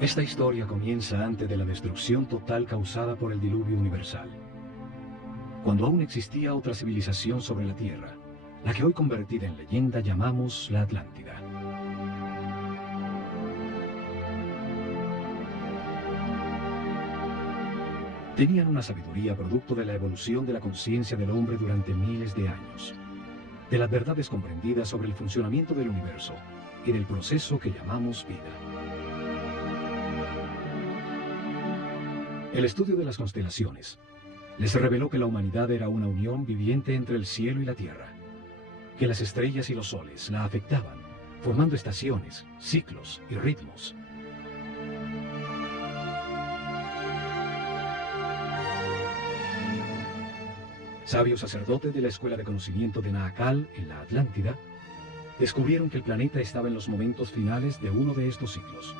Esta historia comienza antes de la destrucción total causada por el diluvio universal, cuando aún existía otra civilización sobre la Tierra, la que hoy convertida en leyenda llamamos la Atlántida. Tenían una sabiduría producto de la evolución de la conciencia del hombre durante miles de años, de las verdades comprendidas sobre el funcionamiento del universo y del proceso que llamamos vida. El estudio de las constelaciones les reveló que la humanidad era una unión viviente entre el cielo y la tierra, que las estrellas y los soles la afectaban, formando estaciones, ciclos y ritmos. Sabios sacerdotes de la Escuela de Conocimiento de Naakal, en la Atlántida, descubrieron que el planeta estaba en los momentos finales de uno de estos ciclos.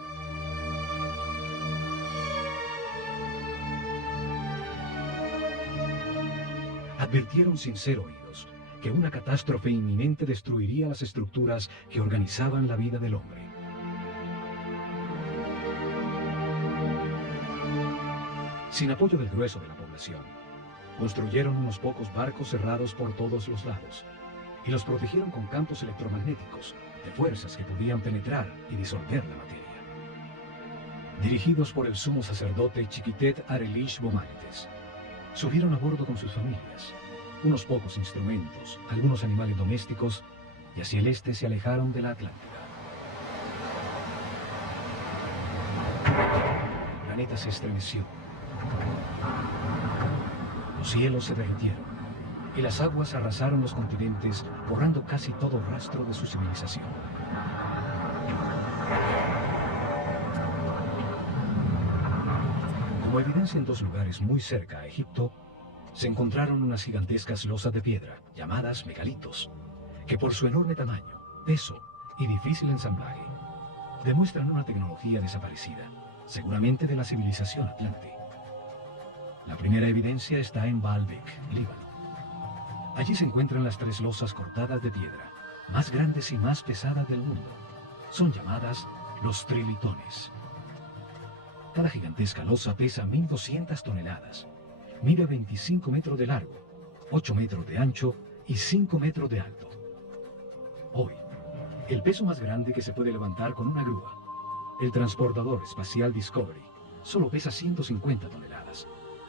Advirtieron sin ser oídos que una catástrofe inminente destruiría las estructuras que organizaban la vida del hombre. Sin apoyo del grueso de la población, construyeron unos pocos barcos cerrados por todos los lados y los protegieron con campos electromagnéticos de fuerzas que podían penetrar y disolver la materia. Dirigidos por el sumo sacerdote Chiquitet Arelish Bomantes, subieron a bordo con sus familias, unos pocos instrumentos, algunos animales domésticos, y hacia el este se alejaron de la Atlántida. El planeta se estremeció. Los cielos se derritieron y las aguas arrasaron los continentes, borrando casi todo rastro de su civilización. Como evidencia, en dos lugares muy cerca a Egipto, se encontraron unas gigantescas losas de piedra, llamadas megalitos, que por su enorme tamaño, peso y difícil ensamblaje, demuestran una tecnología desaparecida, seguramente de la civilización atlante. La primera evidencia está en Baalbek, Líbano. Allí se encuentran las tres losas cortadas de piedra, más grandes y más pesadas del mundo. Son llamadas los trilitones. Cada gigantesca losa pesa 1.200 toneladas, mide 25 metros de largo, 8 metros de ancho y 5 metros de alto. Hoy, el peso más grande que se puede levantar con una grúa, el transportador espacial Discovery, solo pesa 150 toneladas,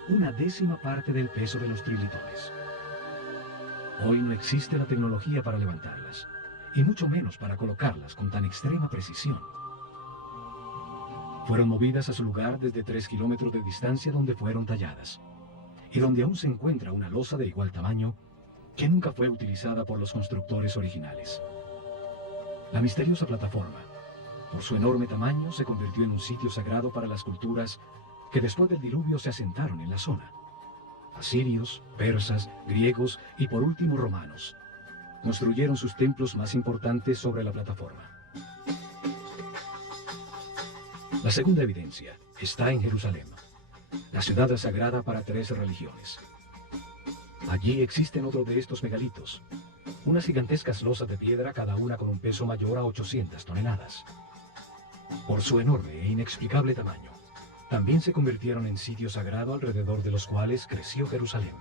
una décima parte del peso de los trilitones. Hoy no existe la tecnología para levantarlas, y mucho menos para colocarlas con tan extrema precisión. Fueron movidas a su lugar desde 3 kilómetros de distancia donde fueron talladas, y donde aún se encuentra una losa de igual tamaño que nunca fue utilizada por los constructores originales. La misteriosa plataforma, por su enorme tamaño, se convirtió en un sitio sagrado para las culturas que después del diluvio se asentaron en la zona. Asirios, persas, griegos y por último romanos construyeron sus templos más importantes sobre la plataforma. La segunda evidencia está en Jerusalén, la ciudad sagrada para 3 religiones. Allí existen otros de estos megalitos, unas gigantescas losas de piedra, cada una con un peso mayor a 800 toneladas. Por su enorme e inexplicable tamaño, también se convirtieron en sitio sagrado alrededor de los cuales creció Jerusalén.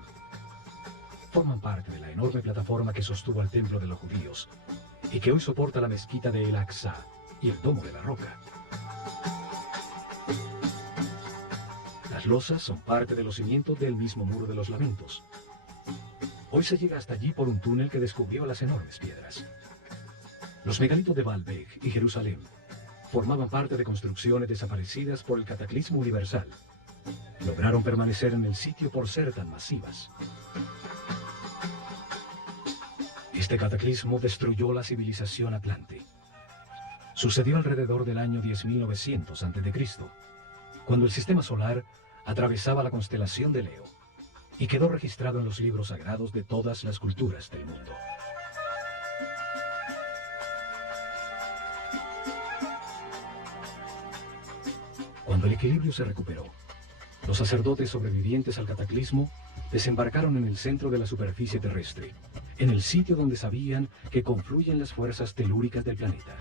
Forman parte de la enorme plataforma que sostuvo al templo de los judíos y que hoy soporta la mezquita de El Aqsa y el Domo de la Roca. Las losas son parte de los cimientos del mismo Muro de los Lamentos. Hoy se llega hasta allí por un túnel que descubrió las enormes piedras. Los megalitos de Baalbek y Jerusalén formaban parte de construcciones desaparecidas por el cataclismo universal. Lograron permanecer en el sitio por ser tan masivas. Este cataclismo destruyó la civilización atlante. Sucedió alrededor del año 10.900 a.C., cuando el sistema solar atravesaba la constelación de Leo y quedó registrado en los libros sagrados de todas las culturas del mundo. Cuando el equilibrio se recuperó, los sacerdotes sobrevivientes al cataclismo desembarcaron en el centro de la superficie terrestre, en el sitio donde sabían que confluyen las fuerzas telúricas del planeta.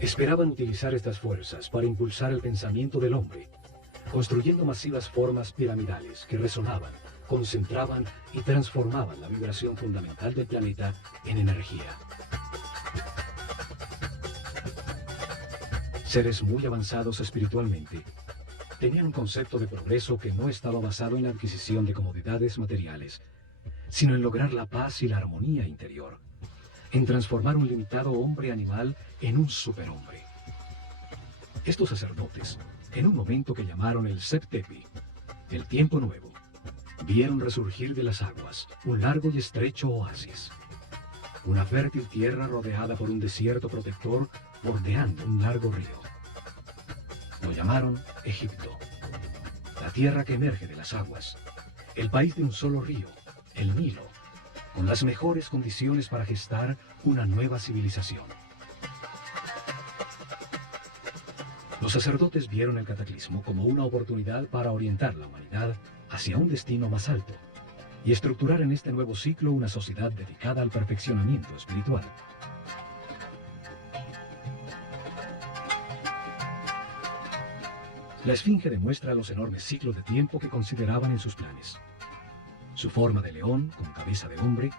Esperaban utilizar estas fuerzas para impulsar el pensamiento del hombre, construyendo masivas formas piramidales que resonaban, concentraban y transformaban la vibración fundamental del planeta en energía. Seres muy avanzados espiritualmente, tenían un concepto de progreso que no estaba basado en la adquisición de comodidades materiales, sino en lograr la paz y la armonía interior, en transformar un limitado hombre animal en un superhombre. Estos sacerdotes, en un momento que llamaron el Septepi, el tiempo nuevo, vieron resurgir de las aguas un largo y estrecho oasis, una fértil tierra rodeada por un desierto protector bordeando un largo río. Lo llamaron Egipto, la tierra que emerge de las aguas, el país de un solo río, el Nilo, con las mejores condiciones para gestar una nueva civilización. Los sacerdotes vieron el cataclismo como una oportunidad para orientar la humanidad hacia un destino más alto y estructurar en este nuevo ciclo una sociedad dedicada al perfeccionamiento espiritual. La Esfinge demuestra los enormes ciclos de tiempo que consideraban en sus planes. Su forma de león, con cabeza de hombre,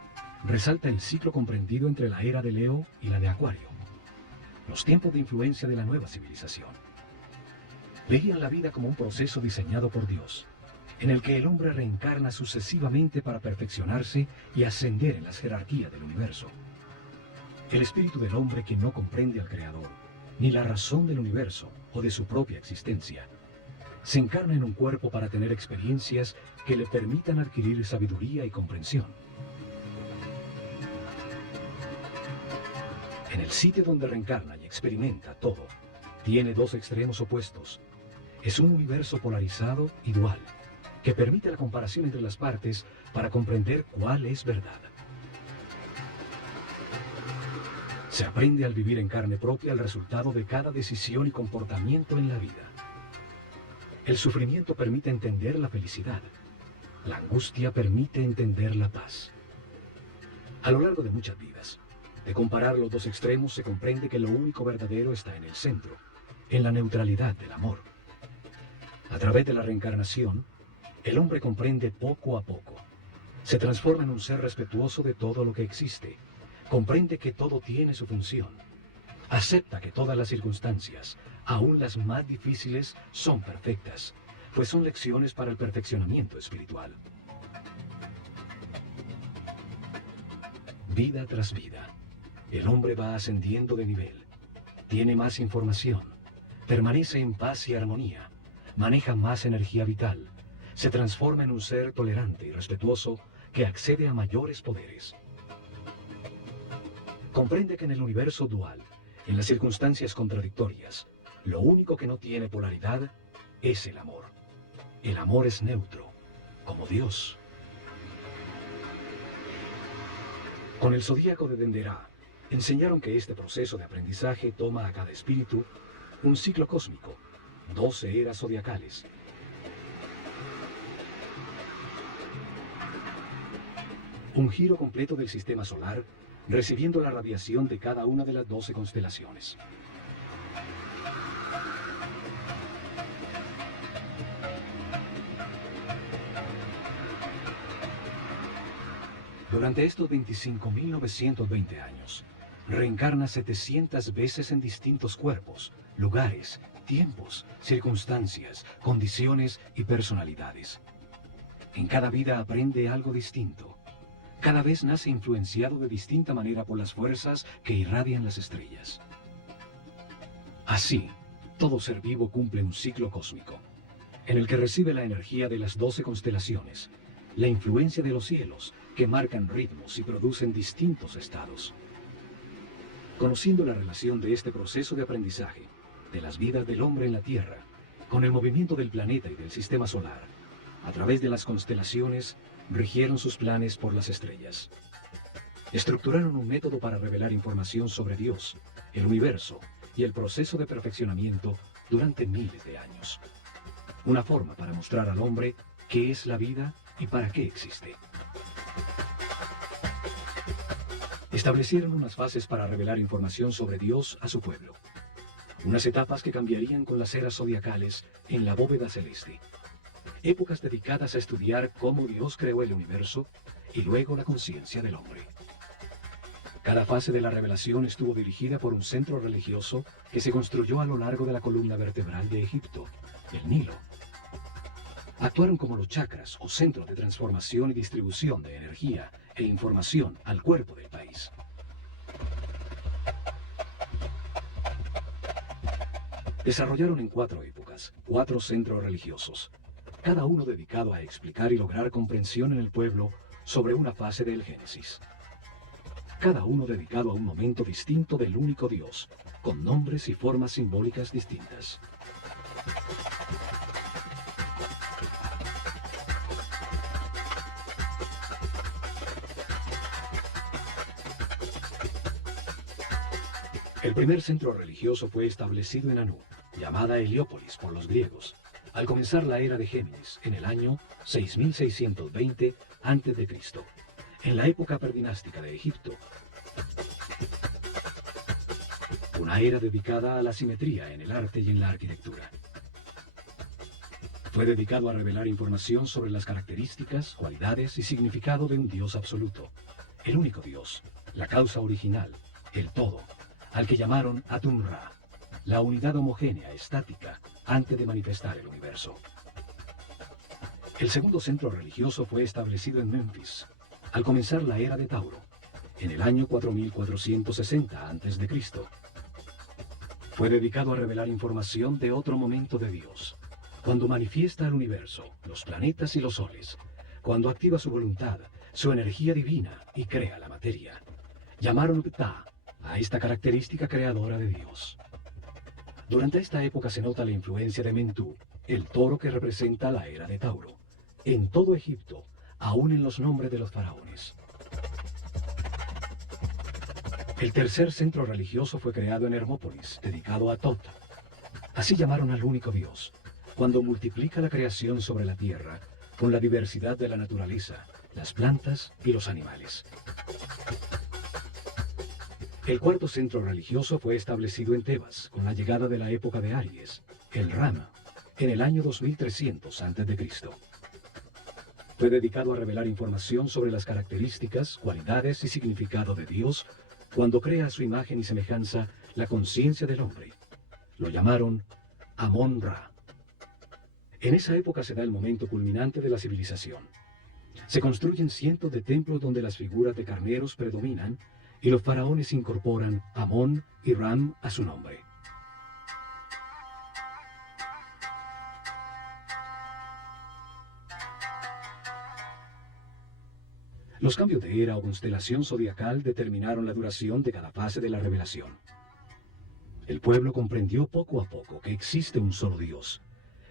resalta el ciclo comprendido entre la era de Leo y la de Acuario, los tiempos de influencia de la nueva civilización. Veían la vida como un proceso diseñado por Dios, en el que el hombre reencarna sucesivamente para perfeccionarse y ascender en las jerarquías del universo. El espíritu del hombre que no comprende al Creador, ni la razón del universo o de su propia existencia, se encarna en un cuerpo para tener experiencias que le permitan adquirir sabiduría y comprensión. En el sitio donde reencarna y experimenta todo, tiene dos extremos opuestos. Es un universo polarizado y dual, que permite la comparación entre las partes para comprender cuál es verdad. Se aprende al vivir en carne propia el resultado de cada decisión y comportamiento en la vida. El sufrimiento permite entender la felicidad. La angustia permite entender la paz. A lo largo de muchas vidas, de comparar los dos extremos, se comprende que lo único verdadero está en el centro, en la neutralidad del amor. A través de la reencarnación, el hombre comprende poco a poco. Se transforma en un ser respetuoso de todo lo que existe. Comprende que todo tiene su función. Acepta que todas las circunstancias, aún las más difíciles, son perfectas, pues son lecciones para el perfeccionamiento espiritual. Vida tras vida, el hombre va ascendiendo de nivel. Tiene más información, permanece en paz y armonía, maneja más energía vital, se transforma en un ser tolerante y respetuoso que accede a mayores poderes. Comprende que en el universo dual, en las circunstancias contradictorias, lo único que no tiene polaridad es el amor. El amor es neutro, como Dios. Con el zodíaco de Denderah, enseñaron que este proceso de aprendizaje toma a cada espíritu un ciclo cósmico, 12 eras zodiacales. Un giro completo del sistema solar, recibiendo la radiación de cada una de las 12 constelaciones. Durante estos 25.920 años, reencarna 700 veces en distintos cuerpos, lugares, tiempos, circunstancias, condiciones y personalidades. En cada vida aprende algo distinto. Cada vez nace influenciado de distinta manera por las fuerzas que irradian las estrellas. Así, todo ser vivo cumple un ciclo cósmico, en el que recibe la energía de las 12 constelaciones, la influencia de los cielos, que marcan ritmos y producen distintos estados. Conociendo la relación de este proceso de aprendizaje, de las vidas del hombre en la Tierra, con el movimiento del planeta y del sistema solar, a través de las constelaciones, rigieron sus planes por las estrellas. Estructuraron un método para revelar información sobre Dios, el universo y el proceso de perfeccionamiento durante miles de años. Una forma para mostrar al hombre qué es la vida y para qué existe. Establecieron unas fases para revelar información sobre Dios a su pueblo. unas etapas que cambiarían con las eras zodiacales en la bóveda celeste, épocas dedicadas a estudiar cómo Dios creó el universo y luego la conciencia del hombre. Cada fase de la revelación estuvo dirigida por un centro religioso que se construyó a lo largo de la columna vertebral de Egipto, el Nilo. Actuaron como los chakras o centros de transformación y distribución de energía e información al cuerpo del país. Desarrollaron en 4 épocas, 4 centros religiosos, cada uno dedicado a explicar y lograr comprensión en el pueblo sobre una fase del Génesis. Cada uno dedicado a un momento distinto del único Dios, con nombres y formas simbólicas distintas. El primer centro religioso fue establecido en Anu, llamada Heliópolis por los griegos, al comenzar la era de Géminis en el año 6620 a.C., en la época predinástica de Egipto. Una era dedicada a la simetría en el arte y en la arquitectura. Fue dedicado a revelar información sobre las características, cualidades y significado de un Dios absoluto, el único Dios, la causa original, el todo, al que llamaron Atum-Ra, la unidad homogénea, estática, antes de manifestar el universo. El segundo centro religioso fue establecido en Memphis, al comenzar la era de Tauro, en el año 4460 a.C. Fue dedicado a revelar información de otro momento de Dios, cuando manifiesta el universo, los planetas y los soles, cuando activa su voluntad, su energía divina y crea la materia. Llamaron Ptah a esta característica creadora de Dios. Durante esta época se nota la influencia de Mentú, el toro que representa la era de Tauro, en todo Egipto, aún en los nombres de los faraones. El tercer centro religioso fue creado en Hermópolis, dedicado a Tot. Así llamaron al único Dios, cuando multiplica la creación sobre la tierra, con la diversidad de la naturaleza, las plantas y los animales. El cuarto centro religioso fue establecido en Tebas, con la llegada de la época de Aries, el Ram, en el año 2300 a.C. Fue dedicado a revelar información sobre las características, cualidades y significado de Dios cuando crea a su imagen y semejanza la conciencia del hombre. Lo llamaron Amón-Ra. En esa época se da el momento culminante de la civilización. Se construyen cientos de templos donde las figuras de carneros predominan y los faraones incorporan Amón y Ram a su nombre. Los cambios de era o constelación zodiacal determinaron la duración de cada fase de la revelación. El pueblo comprendió poco a poco que existe un solo Dios,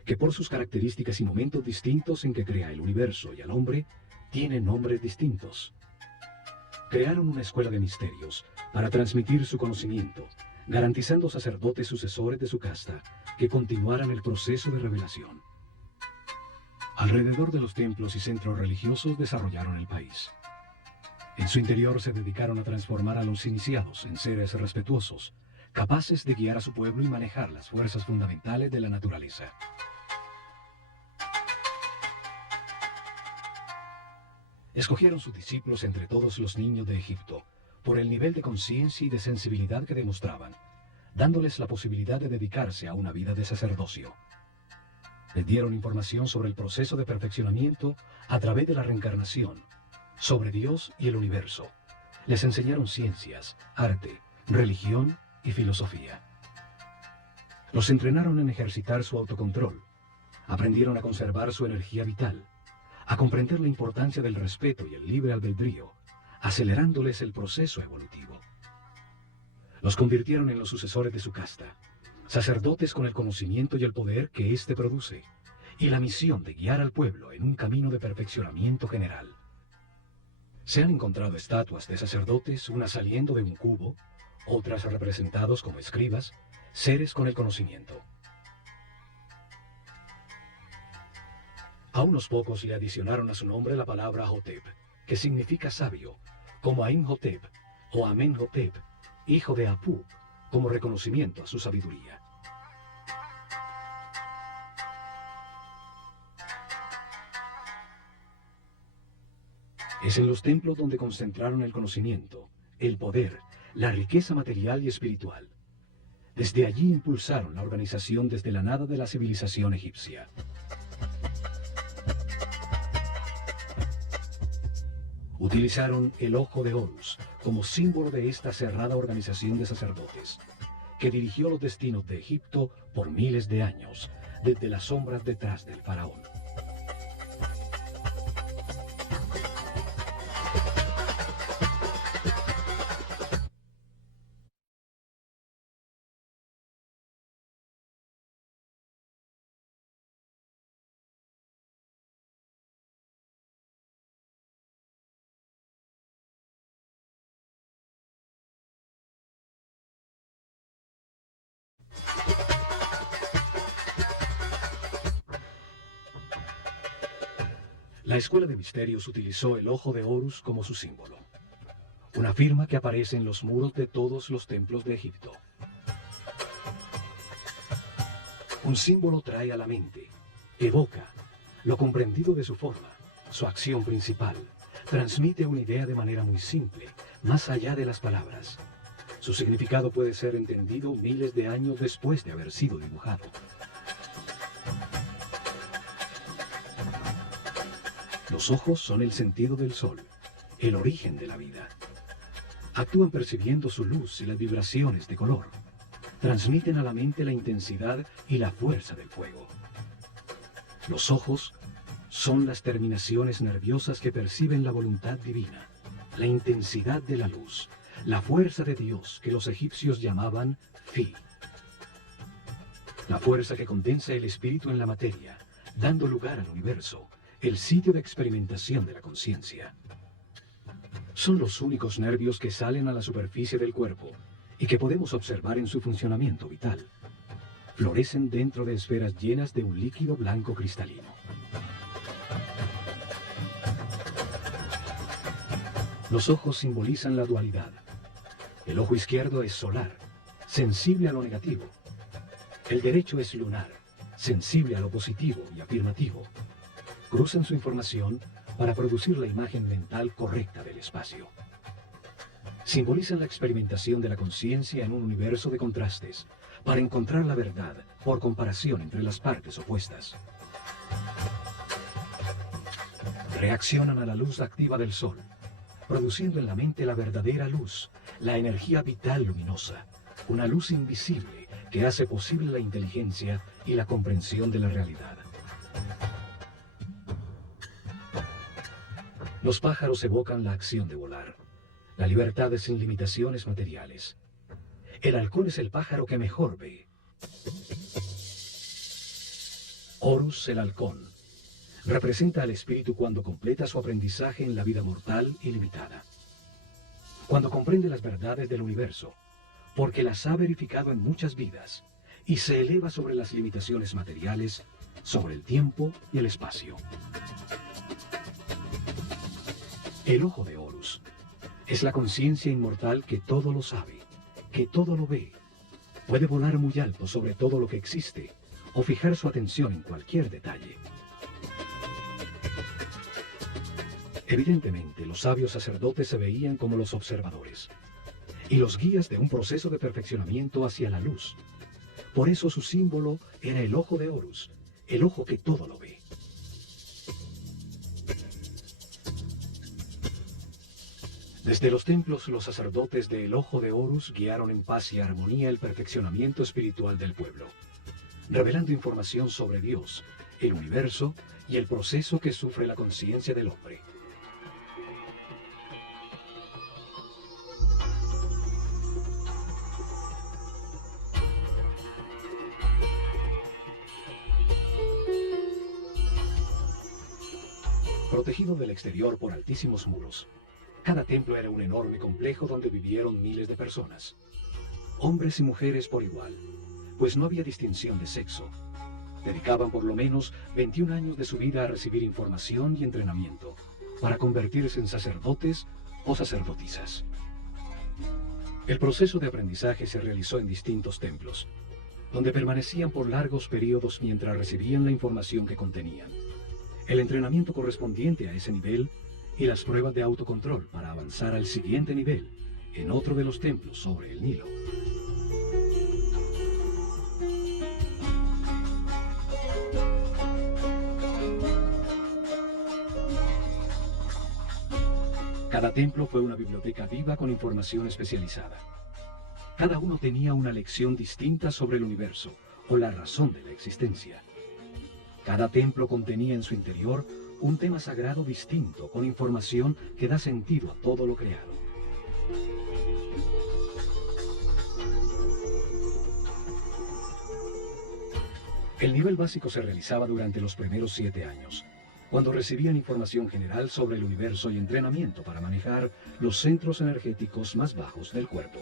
que por sus características y momentos distintos en que crea el universo y al hombre, tiene nombres distintos. Crearon una escuela de misterios para transmitir su conocimiento, garantizando sacerdotes sucesores de su casta que continuaran el proceso de revelación. Alrededor de los templos y centros religiosos desarrollaron el país. En su interior se dedicaron a transformar a los iniciados en seres respetuosos, capaces de guiar a su pueblo y manejar las fuerzas fundamentales de la naturaleza. Escogieron sus discípulos entre todos los niños de Egipto, por el nivel de conciencia y de sensibilidad que demostraban, dándoles la posibilidad de dedicarse a una vida de sacerdocio. Les dieron información sobre el proceso de perfeccionamiento a través de la reencarnación, sobre Dios y el universo. Les enseñaron ciencias, arte, religión y filosofía. Los entrenaron en ejercitar su autocontrol. Aprendieron a conservar su energía vital, a comprender la importancia del respeto y el libre albedrío, acelerándoles el proceso evolutivo. Los convirtieron en los sucesores de su casta, sacerdotes con el conocimiento y el poder que éste produce, y la misión de guiar al pueblo en un camino de perfeccionamiento general. Se han encontrado estatuas de sacerdotes, unas saliendo de un cubo, otras representados como escribas, seres con el conocimiento. A unos pocos le adicionaron a su nombre la palabra Hotep, que significa sabio, como Aimhotep o Amenhotep, hijo de Apu, como reconocimiento a su sabiduría. Es en los templos donde concentraron el conocimiento, el poder, la riqueza material y espiritual. Desde allí impulsaron la organización desde la nada de la civilización egipcia. Utilizaron el ojo de Horus como símbolo de esta cerrada organización de sacerdotes, que dirigió los destinos de Egipto por miles de años, desde las sombras detrás del faraón. La Escuela de Misterios utilizó el ojo de Horus como su símbolo, una firma que aparece en los muros de todos los templos de Egipto. Un símbolo trae a la mente, evoca lo comprendido de su forma, su acción principal, transmite una idea de manera muy simple, más allá de las palabras. Su significado puede ser entendido miles de años después de haber sido dibujado. Los ojos son el sentido del sol, el origen de la vida. Actúan percibiendo su luz y las vibraciones de color. Transmiten a la mente la intensidad y la fuerza del fuego. Los ojos son las terminaciones nerviosas que perciben la voluntad divina, la intensidad de la luz, la fuerza de Dios que los egipcios llamaban Fi. La fuerza que condensa el espíritu en la materia, dando lugar al universo, el sitio de experimentación de la conciencia. Son los únicos nervios que salen a la superficie del cuerpo y que podemos observar en su funcionamiento vital. Florecen dentro de esferas llenas de un líquido blanco cristalino. Los ojos simbolizan la dualidad. El ojo izquierdo es solar, sensible a lo negativo. El derecho es lunar, sensible a lo positivo y afirmativo. Cruzan su información para producir la imagen mental correcta del espacio. Simbolizan la experimentación de la conciencia en un universo de contrastes, para encontrar la verdad por comparación entre las partes opuestas. Reaccionan a la luz activa del sol, produciendo en la mente la verdadera luz, la energía vital luminosa, una luz invisible que hace posible la inteligencia y la comprensión de la realidad. Los pájaros evocan la acción de volar, la libertad sin limitaciones materiales. El halcón es el pájaro que mejor ve. Horus, el halcón, representa al espíritu cuando completa su aprendizaje en la vida mortal y limitada. Cuando comprende las verdades del universo, porque las ha verificado en muchas vidas, y se eleva sobre las limitaciones materiales, sobre el tiempo y el espacio. El ojo de Horus es la conciencia inmortal que todo lo sabe, que todo lo ve. Puede volar muy alto sobre todo lo que existe o fijar su atención en cualquier detalle. Evidentemente, los sabios sacerdotes se veían como los observadores y los guías de un proceso de perfeccionamiento hacia la luz. Por eso su símbolo era el ojo de Horus, el ojo que todo lo ve. Desde los templos, los sacerdotes del ojo de Horus guiaron en paz y armonía el perfeccionamiento espiritual del pueblo, revelando información sobre Dios, el universo y el proceso que sufre la conciencia del hombre. Protegido del exterior por altísimos muros, cada templo era un enorme complejo donde vivieron miles de personas, hombres y mujeres por igual, pues no había distinción de sexo. Dedicaban por lo menos 21 años de su vida a recibir información y entrenamiento para convertirse en sacerdotes o sacerdotisas. El proceso de aprendizaje se realizó en distintos templos, donde permanecían por largos periodos mientras recibían la información que contenían, el entrenamiento correspondiente a ese nivel y las pruebas de autocontrol para avanzar al siguiente nivel en otro de los templos sobre el Nilo. Cada templo fue una biblioteca viva con información especializada. Cada uno tenía una lección distinta sobre el universo o la razón de la existencia. Cada templo contenía en su interior un tema sagrado distinto con información que da sentido a todo lo creado. El nivel básico se realizaba durante los primeros 7 años, cuando recibían información general sobre el universo y entrenamiento para manejar los centros energéticos más bajos del cuerpo.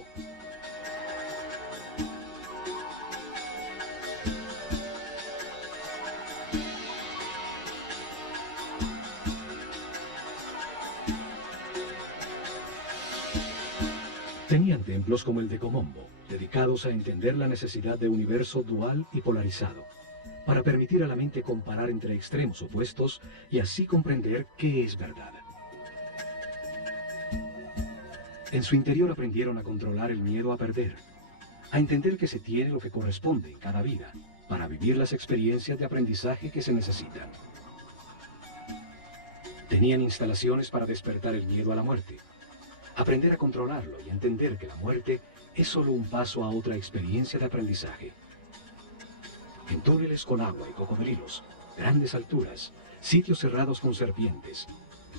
Tenían templos como el de Komombo, dedicados a entender la necesidad de un universo dual y polarizado, para permitir a la mente comparar entre extremos opuestos y así comprender qué es verdad. En su interior aprendieron a controlar el miedo a perder, a entender que se tiene lo que corresponde en cada vida, para vivir las experiencias de aprendizaje que se necesitan. Tenían instalaciones para despertar el miedo a la muerte, aprender a controlarlo y entender que la muerte es solo un paso a otra experiencia de aprendizaje. En túneles con agua y cocodrilos, grandes alturas, sitios cerrados con serpientes,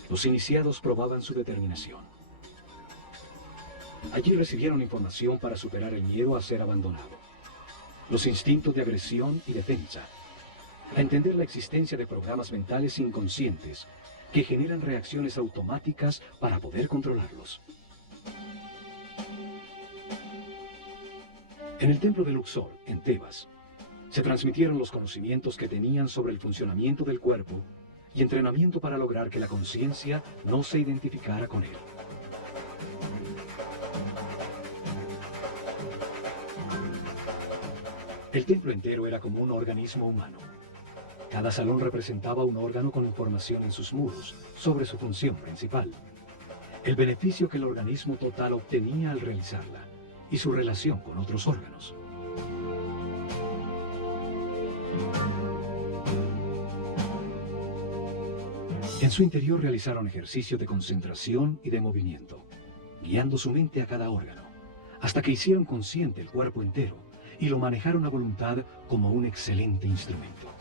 los iniciados probaban su determinación. Allí recibieron información para superar el miedo a ser abandonado, los instintos de agresión y defensa, a entender la existencia de programas mentales inconscientes que generan reacciones automáticas para poder controlarlos. En el templo de Luxor, en Tebas, se transmitieron los conocimientos que tenían sobre el funcionamiento del cuerpo y entrenamiento para lograr que la conciencia no se identificara con él. El templo entero era como un organismo humano. Cada salón representaba un órgano con información en sus muros sobre su función principal, el beneficio que el organismo total obtenía al realizarla y su relación con otros órganos. En su interior realizaron ejercicio de concentración y de movimiento, guiando su mente a cada órgano, hasta que hicieron consciente el cuerpo entero y lo manejaron a voluntad como un excelente instrumento.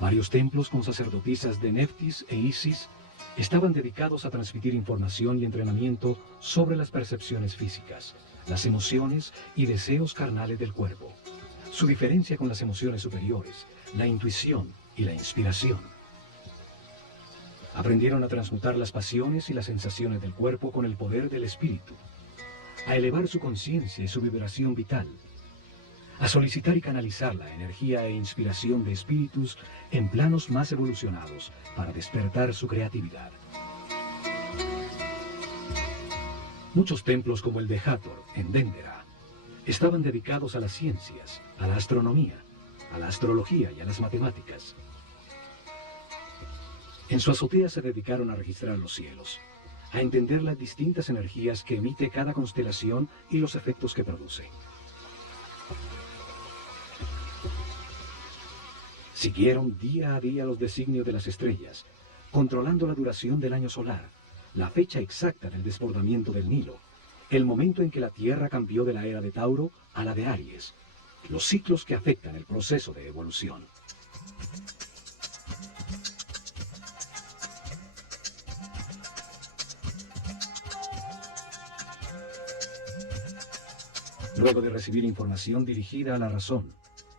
Varios templos con sacerdotisas de Neftis e Isis estaban dedicados a transmitir información y entrenamiento sobre las percepciones físicas, las emociones y deseos carnales del cuerpo, su diferencia con las emociones superiores, la intuición y la inspiración. Aprendieron a transmutar las pasiones y las sensaciones del cuerpo con el poder del espíritu, a elevar su conciencia y su vibración vital, a solicitar y canalizar la energía e inspiración de espíritus en planos más evolucionados para despertar su creatividad. Muchos templos como el de Hathor, en Dendera, estaban dedicados a las ciencias, a la astronomía, a la astrología y a las matemáticas. En su azotea se dedicaron a registrar los cielos, a entender las distintas energías que emite cada constelación y los efectos que produce. Siguieron día a día los designios de las estrellas, controlando la duración del año solar, la fecha exacta del desbordamiento del Nilo, el momento en que la Tierra cambió de la era de Tauro a la de Aries, los ciclos que afectan el proceso de evolución. Luego de recibir información dirigida a la razón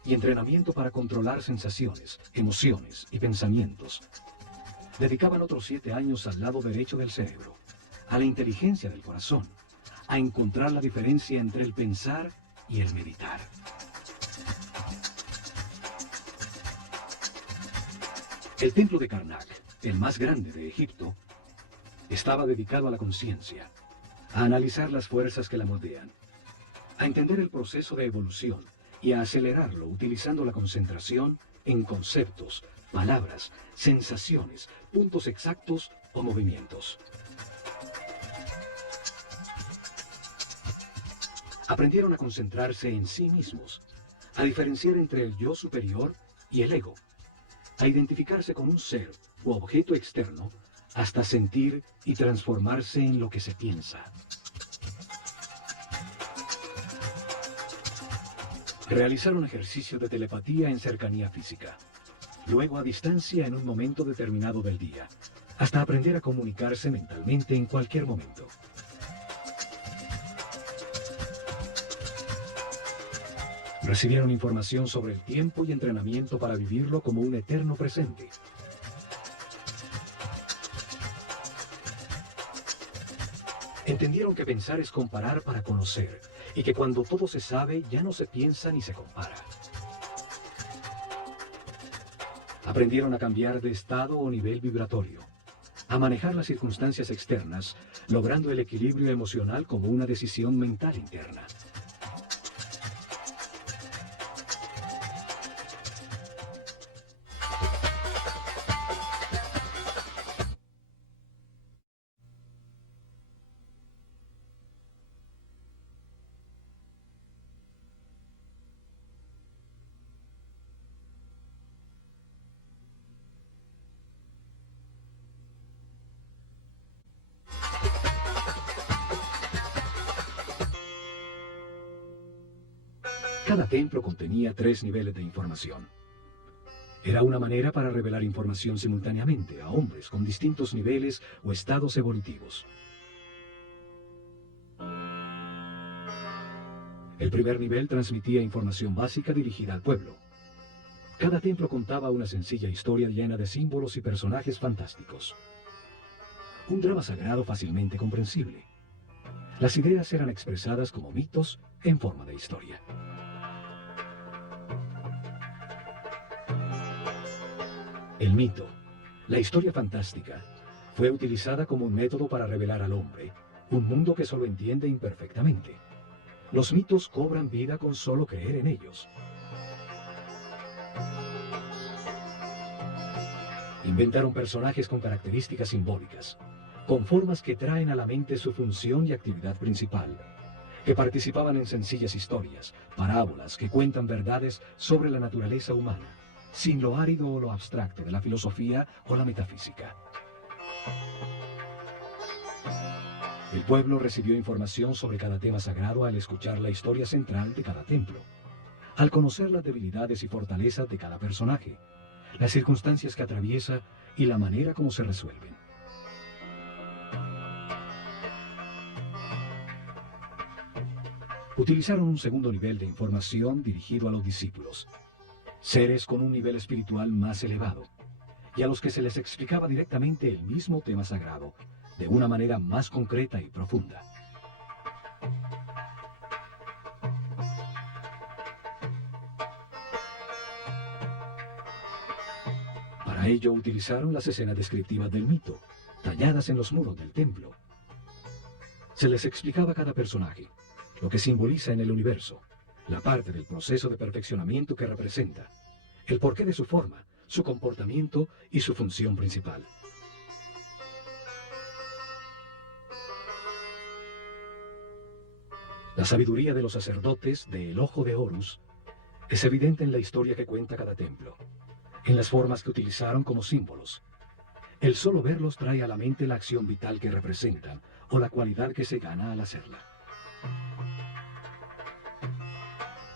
y entrenamiento para controlar sensaciones, emociones y pensamientos, dedicaban otros 7 años al lado derecho del cerebro, a la inteligencia del corazón, a encontrar la diferencia entre el pensar y el meditar. El templo de Karnak, el más grande de Egipto, Estaba dedicado a la conciencia, a analizar las fuerzas que la moldean, a entender el proceso de evolución y a acelerarlo utilizando la concentración en conceptos, palabras, sensaciones, puntos exactos o movimientos. Aprendieron a concentrarse en sí mismos, a diferenciar entre el yo superior y el ego, a identificarse con un ser u objeto externo hasta sentir y transformarse en lo que se piensa. Realizaron ejercicio de telepatía en cercanía física, luego a distancia en un momento determinado del día, hasta aprender a comunicarse mentalmente en cualquier momento. Recibieron información sobre el tiempo y entrenamiento para vivirlo como un eterno presente. Entendieron que pensar es comparar para conocer, y que cuando todo se sabe ya no se piensa ni se compara. Aprendieron a cambiar de estado o nivel vibratorio, a manejar las circunstancias externas, logrando el equilibrio emocional como una decisión mental interna. Cada templo contenía 3 niveles de información. Era una manera para revelar información simultáneamente a hombres con distintos niveles o estados evolutivos. El primer nivel transmitía información básica dirigida al pueblo. Cada templo contaba una sencilla historia llena de símbolos y personajes fantásticos. Un drama sagrado fácilmente comprensible. Las ideas eran expresadas como mitos en forma de historia. El mito, la historia fantástica, fue utilizada como un método para revelar al hombre un mundo que solo entiende imperfectamente. Los mitos cobran vida con solo creer en ellos. Inventaron personajes con características simbólicas, con formas que traen a la mente su función y actividad principal, que participaban en sencillas historias, parábolas que cuentan verdades sobre la naturaleza humana, sin lo árido o lo abstracto de la filosofía o la metafísica. El pueblo recibió información sobre cada tema sagrado al escuchar la historia central de cada templo, al conocer las debilidades y fortalezas de cada personaje, las circunstancias que atraviesa y la manera como se resuelven. Utilizaron un segundo nivel de información dirigido a los discípulos, seres con un nivel espiritual más elevado, y a los que se les explicaba directamente el mismo tema sagrado, de una manera más concreta y profunda. Para ello utilizaron las escenas descriptivas del mito, talladas en los muros del templo. Se les explicaba cada personaje, lo que simboliza en el universo, la parte del proceso de perfeccionamiento que representa, el porqué de su forma, su comportamiento y su función principal. La sabiduría de los sacerdotes de El Ojo de Horus es evidente en la historia que cuenta cada templo, en las formas que utilizaron como símbolos. El solo verlos trae a la mente la acción vital que representan o la cualidad que se gana al hacerla.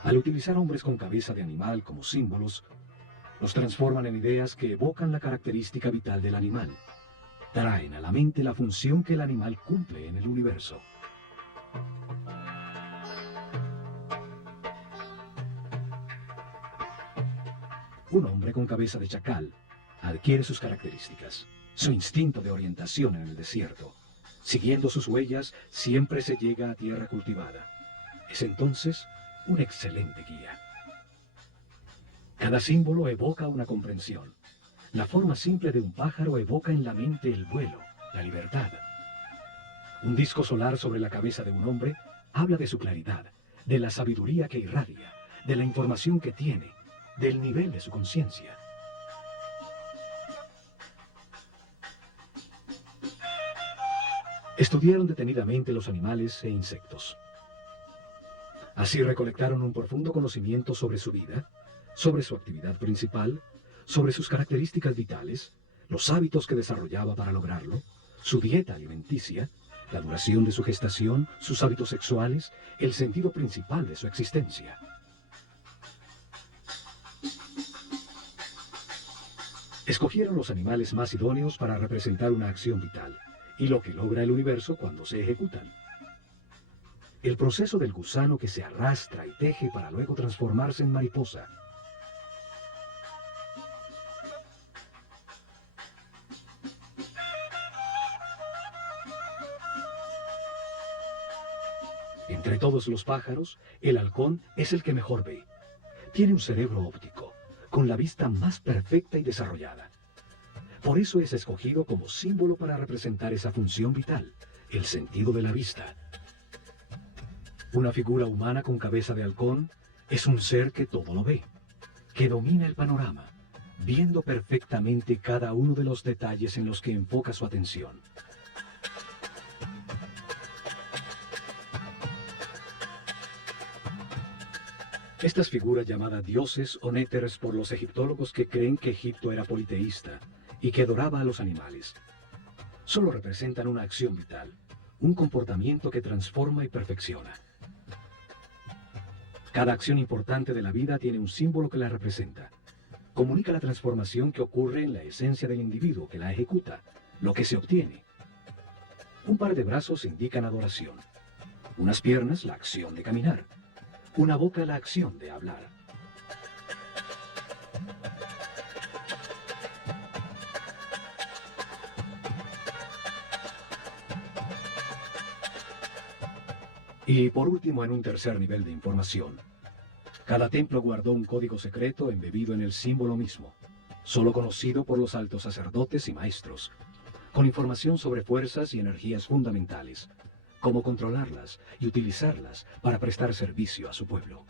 Al utilizar hombres con cabeza de animal como símbolos, los transforman en ideas que evocan la característica vital del animal. Traen a la mente la función que el animal cumple en el universo. Un hombre con cabeza de chacal adquiere sus características, su instinto de orientación en el desierto. Siguiendo sus huellas, siempre se llega a tierra cultivada. Es entonces un excelente guía. Cada símbolo evoca una comprensión. La forma simple de un pájaro evoca en la mente el vuelo, la libertad. Un disco solar sobre la cabeza de un hombre habla de su claridad, de la sabiduría que irradia, de la información que tiene, del nivel de su conciencia. Estudiaron detenidamente los animales e insectos. Así recolectaron un profundo conocimiento sobre su vida, sobre su actividad principal, sobre sus características vitales, los hábitos que desarrollaba para lograrlo, su dieta alimenticia, la duración de su gestación, sus hábitos sexuales, el sentido principal de su existencia. Escogieron los animales más idóneos para representar una acción vital y lo que logra el universo cuando se ejecutan. El proceso del gusano que se arrastra y teje para luego transformarse en mariposa. Entre todos los pájaros, el halcón es el que mejor ve. Tiene un cerebro óptico, con la vista más perfecta y desarrollada. Por eso es escogido como símbolo para representar esa función vital, el sentido de la vista. Una figura humana con cabeza de halcón es un ser que todo lo ve, que domina el panorama, viendo perfectamente cada uno de los detalles en los que enfoca su atención. Estas figuras llamadas dioses o néteres por los egiptólogos que creen que Egipto era politeísta y que adoraba a los animales, solo representan una acción vital, un comportamiento que transforma y perfecciona. Cada acción importante de la vida tiene un símbolo que la representa. Comunica la transformación que ocurre en la esencia del individuo que la ejecuta, lo que se obtiene. Un par de brazos indican adoración, unas piernas la acción de caminar, una boca la acción de hablar. Y por último, en un tercer nivel de información, cada templo guardó un código secreto embebido en el símbolo mismo, solo conocido por los altos sacerdotes y maestros, con información sobre fuerzas y energías fundamentales, cómo controlarlas y utilizarlas para prestar servicio a su pueblo.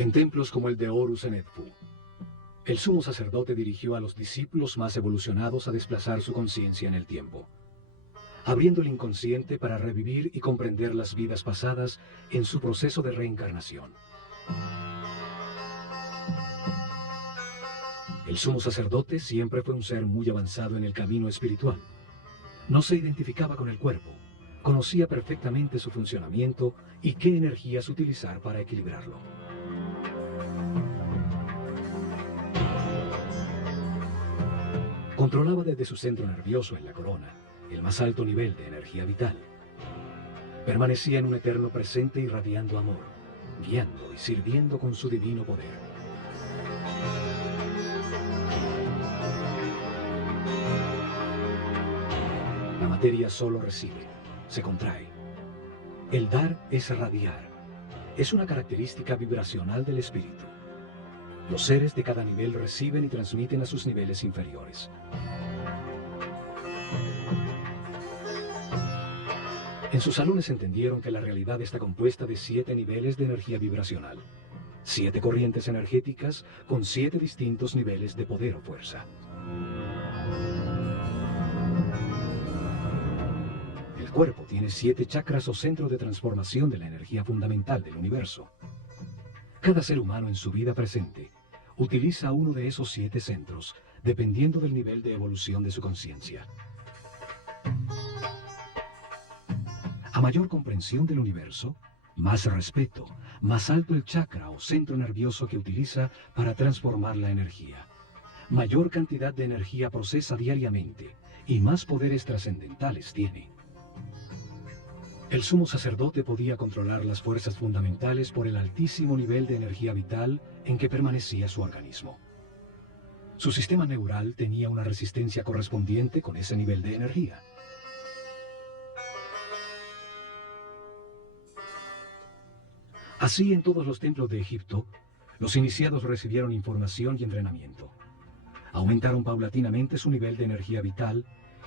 En templos como el de Horus en Edfu, el sumo sacerdote dirigió a los discípulos más evolucionados a desplazar su conciencia en el tiempo, abriendo el inconsciente para revivir y comprender las vidas pasadas en su proceso de reencarnación. El sumo sacerdote siempre fue un ser muy avanzado en el camino espiritual. No se identificaba con el cuerpo, conocía perfectamente su funcionamiento y qué energías utilizar para equilibrarlo. Controlaba desde su centro nervioso en la corona el más alto nivel de energía vital. Permanecía en un eterno presente irradiando amor, guiando y sirviendo con su divino poder. La materia solo recibe, se contrae. El dar es radiar. Es una característica vibracional del espíritu. Los seres de cada nivel reciben y transmiten a sus niveles inferiores. En sus salones entendieron que la realidad está compuesta de 7 niveles de energía vibracional, 7 corrientes energéticas con 7 distintos niveles de poder o fuerza. El cuerpo tiene 7 chakras o centros de transformación de la energía fundamental del universo. Cada ser humano en su vida presente utiliza uno de esos 7 centros, dependiendo del nivel de evolución de su conciencia. A mayor comprensión del universo, más respeto, más alto el chakra o centro nervioso que utiliza para transformar la energía. Mayor cantidad de energía procesa diariamente y más poderes trascendentales tiene. El sumo sacerdote podía controlar las fuerzas fundamentales por el altísimo nivel de energía vital en que permanecía su organismo. Su sistema neural tenía una resistencia correspondiente con ese nivel de energía. Así, en todos los templos de Egipto, los iniciados recibieron información y entrenamiento. Aumentaron paulatinamente su nivel de energía vital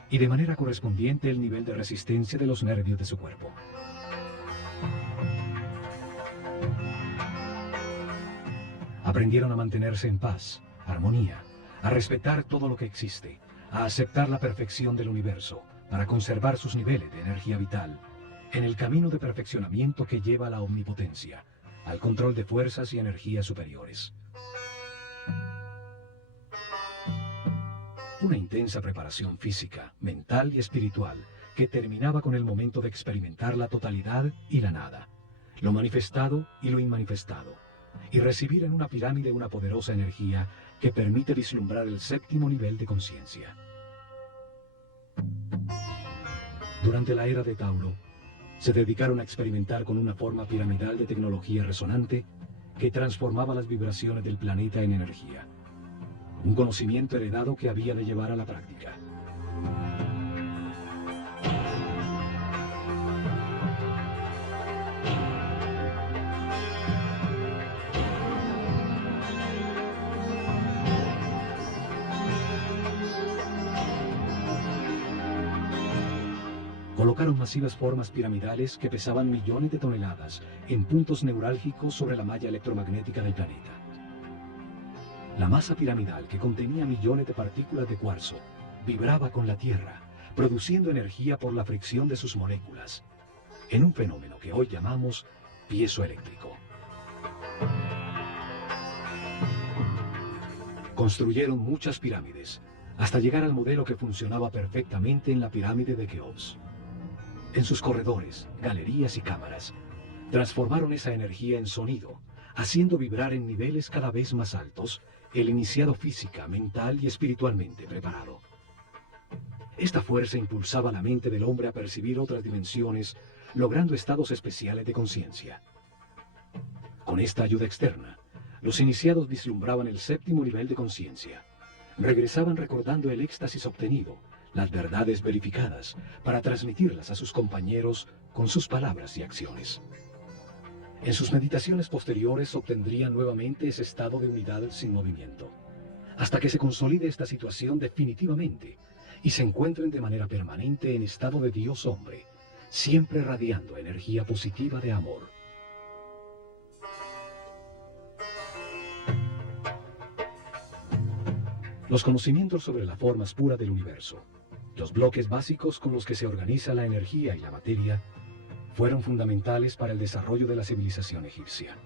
y de manera correspondiente el nivel de resistencia de los nervios de su cuerpo. Aprendieron a mantenerse en paz, armonía, a respetar todo lo que existe, a aceptar la perfección del universo para conservar sus niveles de energía vital en el camino de perfeccionamiento que lleva a la omnipotencia, al control de fuerzas y energías superiores. Una intensa preparación física, mental y espiritual que terminaba con el momento de experimentar la totalidad y la nada, lo manifestado y lo inmanifestado, y recibir en una pirámide una poderosa energía que permite vislumbrar el séptimo nivel de conciencia. Durante la era de Tauro, se dedicaron a experimentar con una forma piramidal de tecnología resonante que transformaba las vibraciones del planeta en energía. Un conocimiento heredado que había de llevar a la práctica. Colocaron masivas formas piramidales que pesaban millones de toneladas en puntos neurálgicos sobre la malla electromagnética del planeta. La masa piramidal, que contenía millones de partículas de cuarzo, vibraba con la Tierra, produciendo energía por la fricción de sus moléculas, en un fenómeno que hoy llamamos piezoeléctrico. Construyeron muchas pirámides, hasta llegar al modelo que funcionaba perfectamente en la pirámide de Keops. En sus corredores, galerías y cámaras, transformaron esa energía en sonido, haciendo vibrar en niveles cada vez más altos el iniciado física, mental y espiritualmente preparado. Esta fuerza impulsaba la mente del hombre a percibir otras dimensiones, logrando estados especiales de conciencia. Con esta ayuda externa, los iniciados vislumbraban el séptimo nivel de conciencia. Regresaban recordando el éxtasis obtenido, las verdades verificadas, para transmitirlas a sus compañeros con sus palabras y acciones. En sus meditaciones posteriores obtendrían nuevamente ese estado de unidad sin movimiento, hasta que se consolide esta situación definitivamente y se encuentren de manera permanente en estado de Dios-hombre, siempre radiando energía positiva de amor. Los conocimientos sobre la forma pura del universo, los bloques básicos con los que se organiza la energía y la materia, fueron fundamentales para el desarrollo de la civilización egipcia.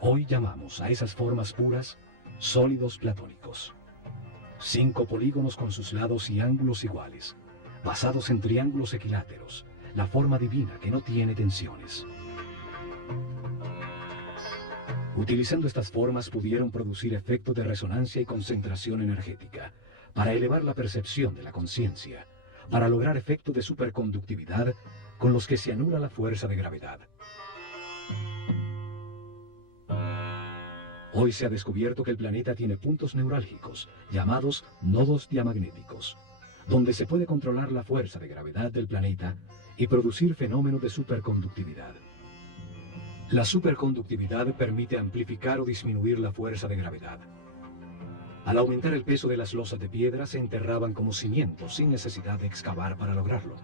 Hoy llamamos a esas formas puras sólidos platónicos. 5 polígonos con sus lados y ángulos iguales, basados en triángulos equiláteros, la forma divina que no tiene tensiones. Utilizando estas formas pudieron producir efectos de resonancia y concentración energética, para elevar la percepción de la conciencia, para lograr efectos de superconductividad con los que se anula la fuerza de gravedad. Hoy se ha descubierto que el planeta tiene puntos neurálgicos, llamados nodos diamagnéticos, donde se puede controlar la fuerza de gravedad del planeta y producir fenómenos de superconductividad. La superconductividad permite amplificar o disminuir la fuerza de gravedad. Al aumentar el peso de las losas de piedra, se enterraban como cimientos sin necesidad de excavar para lograrlo.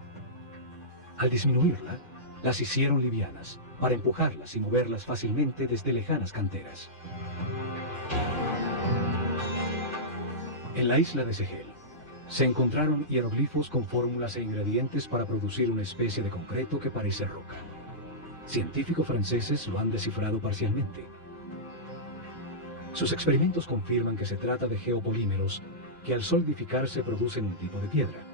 Al disminuirla, las hicieron livianas, para empujarlas y moverlas fácilmente desde lejanas canteras. En la isla de Segel, se encontraron hieroglifos con fórmulas e ingredientes para producir una especie de concreto que parece roca. Científicos franceses lo han descifrado parcialmente. Sus experimentos confirman que se trata de geopolímeros que al solidificarse producen un tipo de piedra.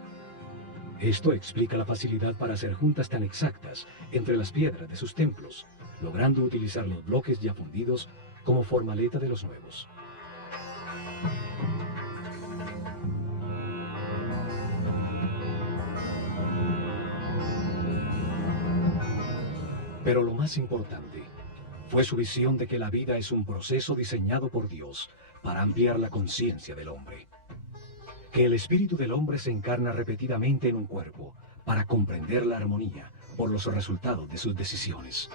Esto explica la facilidad para hacer juntas tan exactas entre las piedras de sus templos, logrando utilizar los bloques ya fundidos como formaleta de los nuevos. Pero lo más importante fue su visión de que la vida es un proceso diseñado por Dios para ampliar la conciencia del hombre. Que el espíritu del hombre se encarna repetidamente en un cuerpo para comprender la armonía por los resultados de sus decisiones.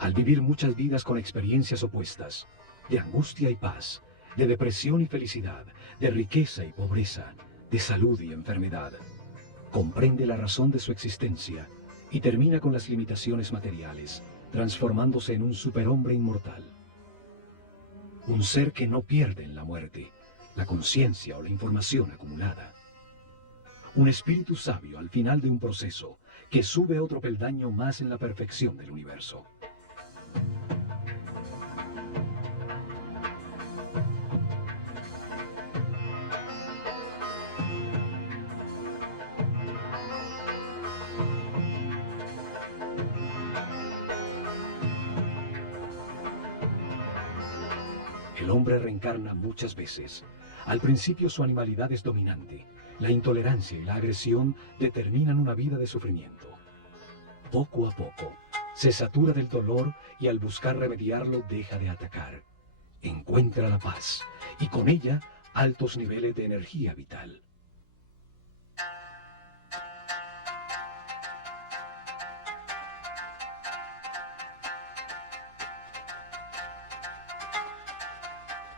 Al vivir muchas vidas con experiencias opuestas, de angustia y paz, de depresión y felicidad, de riqueza y pobreza, de salud y enfermedad, comprende la razón de su existencia y termina con las limitaciones materiales, transformándose en un superhombre inmortal. Un ser que no pierde en la muerte la conciencia o la información acumulada. Un espíritu sabio al final de un proceso que sube otro peldaño más en la perfección del universo. El hombre reencarna muchas veces. Al principio su animalidad es dominante. La intolerancia y la agresión determinan una vida de sufrimiento. Poco a poco, se satura del dolor y al buscar remediarlo deja de atacar. Encuentra la paz y con ella altos niveles de energía vital.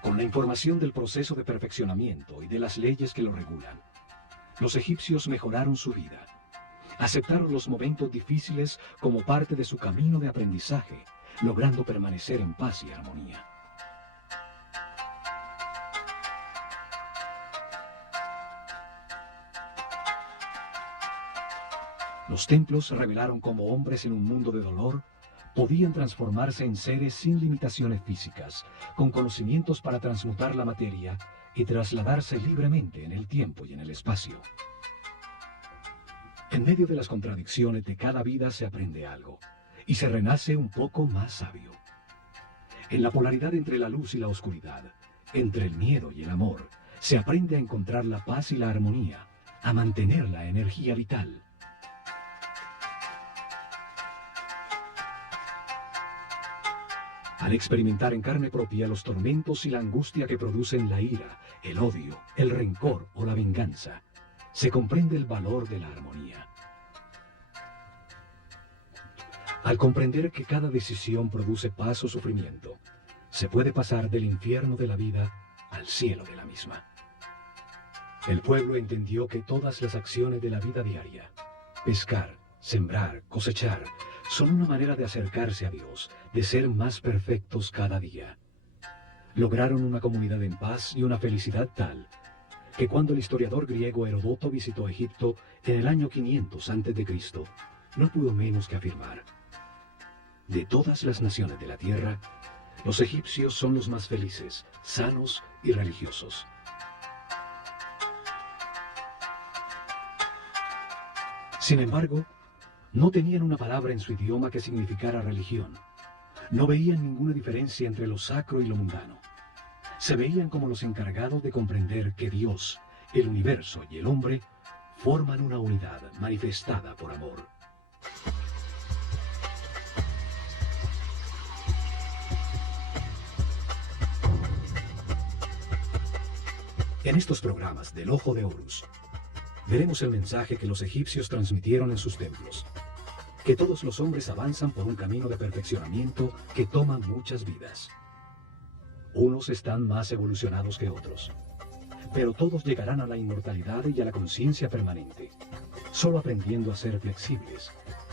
Con la información del proceso de perfeccionamiento y de las leyes que lo regulan, los egipcios mejoraron su vida. Aceptaron los momentos difíciles como parte de su camino de aprendizaje, logrando permanecer en paz y armonía. Los templos revelaron cómo hombres en un mundo de dolor podían transformarse en seres sin limitaciones físicas, con conocimientos para transmutar la materia y trasladarse libremente en el tiempo y en el espacio. En medio de las contradicciones de cada vida se aprende algo, y se renace un poco más sabio. En la polaridad entre la luz y la oscuridad, entre el miedo y el amor, se aprende a encontrar la paz y la armonía, a mantener la energía vital. Al experimentar en carne propia los tormentos y la angustia que producen la ira, el odio, el rencor o la venganza, se comprende el valor de la armonía. Al comprender que cada decisión produce paz o sufrimiento, se puede pasar del infierno de la vida al cielo de la misma. El pueblo entendió que todas las acciones de la vida diaria, pescar, sembrar, cosechar, son una manera de acercarse a Dios, de ser más perfectos cada día. Lograron una comunidad en paz y una felicidad tal, que cuando el historiador griego Heródoto visitó Egipto en el año 500 a.C., no pudo menos que afirmar: de todas las naciones de la tierra, los egipcios son los más felices, sanos y religiosos. Sin embargo, no tenían una palabra en su idioma que significara religión. No veían ninguna diferencia entre lo sacro y lo mundano. Se veían como los encargados de comprender que Dios, el universo y el hombre forman una unidad manifestada por amor. En estos programas del Ojo de Horus, veremos el mensaje que los egipcios transmitieron en sus templos: que todos los hombres avanzan por un camino de perfeccionamiento que toma muchas vidas. Unos están más evolucionados que otros, pero todos llegarán a la inmortalidad y a la conciencia permanente, solo aprendiendo a ser flexibles,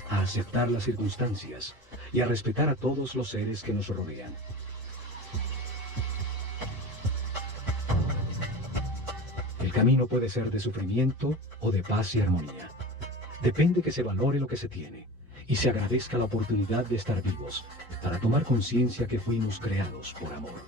a aceptar las circunstancias y a respetar a todos los seres que nos rodean. El camino puede ser de sufrimiento o de paz y armonía. Depende que se valore lo que se tiene y se agradezca la oportunidad de estar vivos para tomar conciencia que fuimos creados por amor.